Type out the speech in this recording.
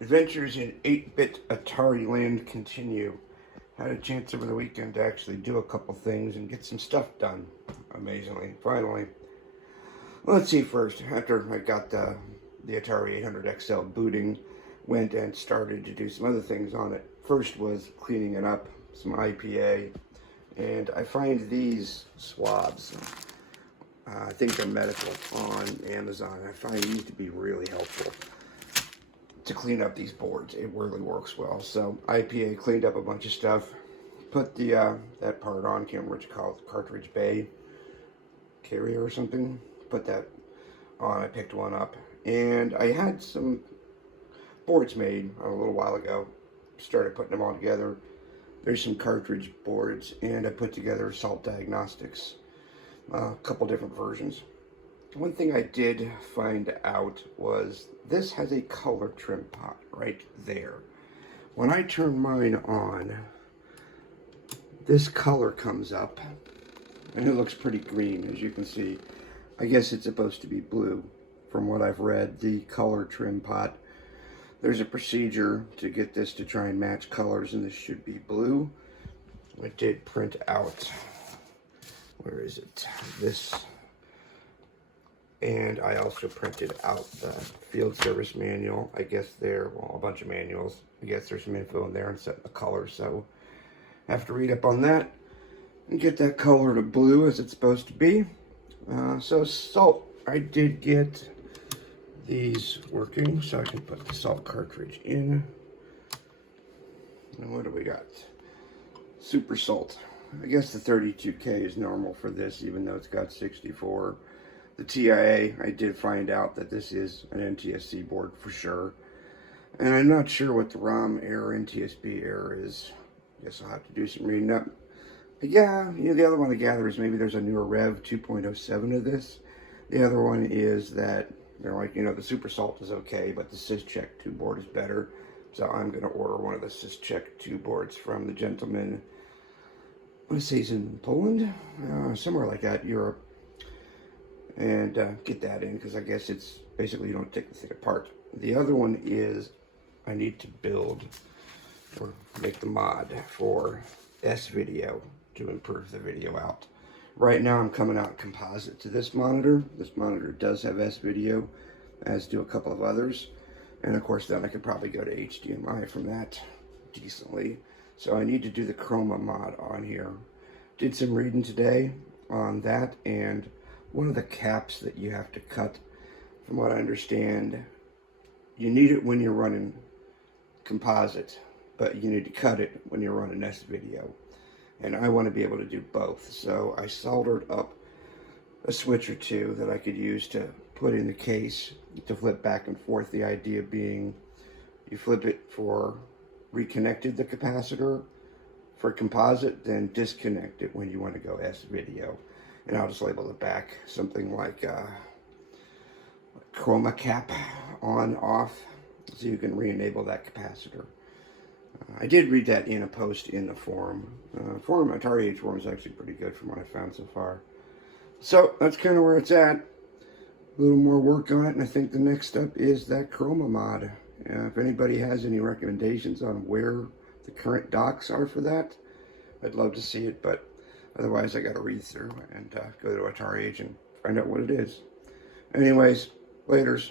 Adventures in 8-bit Atari land continue. Had a chance over the weekend to actually do a couple things and get some stuff done. Amazingly, finally. Well, let's see first. After I got the Atari 800 XL booting, went and started to do some other things on it. First was cleaning it up, some IPA, and I find these swabs. I think they're medical on Amazon. I find these to be really helpful to clean up these boards. It really works well. So IPA cleaned up a bunch of stuff. Put the that part on, can't remember what you call it, cartridge bay carrier or something. Put that on. I picked one up, and I had some boards made a little while ago. Started putting them all together. There's some cartridge boards, and I put together Salt Diagnostics, a couple different versions. One thing I did find out was this has a color trim pot right there. When I turn mine on, this color comes up, and it looks pretty green, as you can see. I guess it's supposed to be blue, from what I've read, the color trim pot. There's a procedure to get this to try and match colors, and this should be blue. I did print out, where is it? This. And I also printed out the field service manual. I guess well, a bunch of manuals. I guess there's some info in there and setting the color. So I have to read up on that and get that color to blue as it's supposed to be. So salt, I did get these working, so I can put the salt cartridge in. And what do we got? Super salt. I guess the 32K is normal for this, even though it's got 64. The TIA, I did find out that this is an NTSC board for sure. And I'm not sure what the ROM error, NTSB error is. Guess I'll have to do some reading up. But yeah, the other one I gather is maybe there's a newer Rev 2.07 of this. The other one is that they're like, the Super Salt is okay, but the SysCheck 2 board is better. So I'm going to order one of the SysCheck 2 boards from the gentleman, I want to say he's in Poland? Somewhere like that, Europe. And get that in, because I guess it's basically you don't take the thing apart. The other one is I need to build or make the mod for S-Video to improve the video out. Right now I'm coming out composite to this monitor. This monitor does have S-Video, as do a couple of others. And of course then I could probably go to HDMI from that decently. So I need to do the chroma mod on here. Did some reading today on that, and one of the caps that you have to cut, from what I understand, you need it when you're running composite, but you need to cut it when you're running S-Video. And I want to be able to do both. So I soldered up a switch or two that I could use to put in the case to flip back and forth. The idea being you flip it for reconnected the capacitor for composite, then disconnect it when you want to go S-Video. And I'll just label the back something like chroma cap on, off, so you can re-enable that capacitor. I did read that in a post in the forum. Atari Age forum is actually pretty good from what I found so far. So that's kind of where it's at. A little more work on it, and I think the next step is that chroma mod. If anybody has any recommendations on where the current docs are for that, I'd love to see it, but otherwise I got to read through and go to Atari Age and find out what it is. Anyways, laters.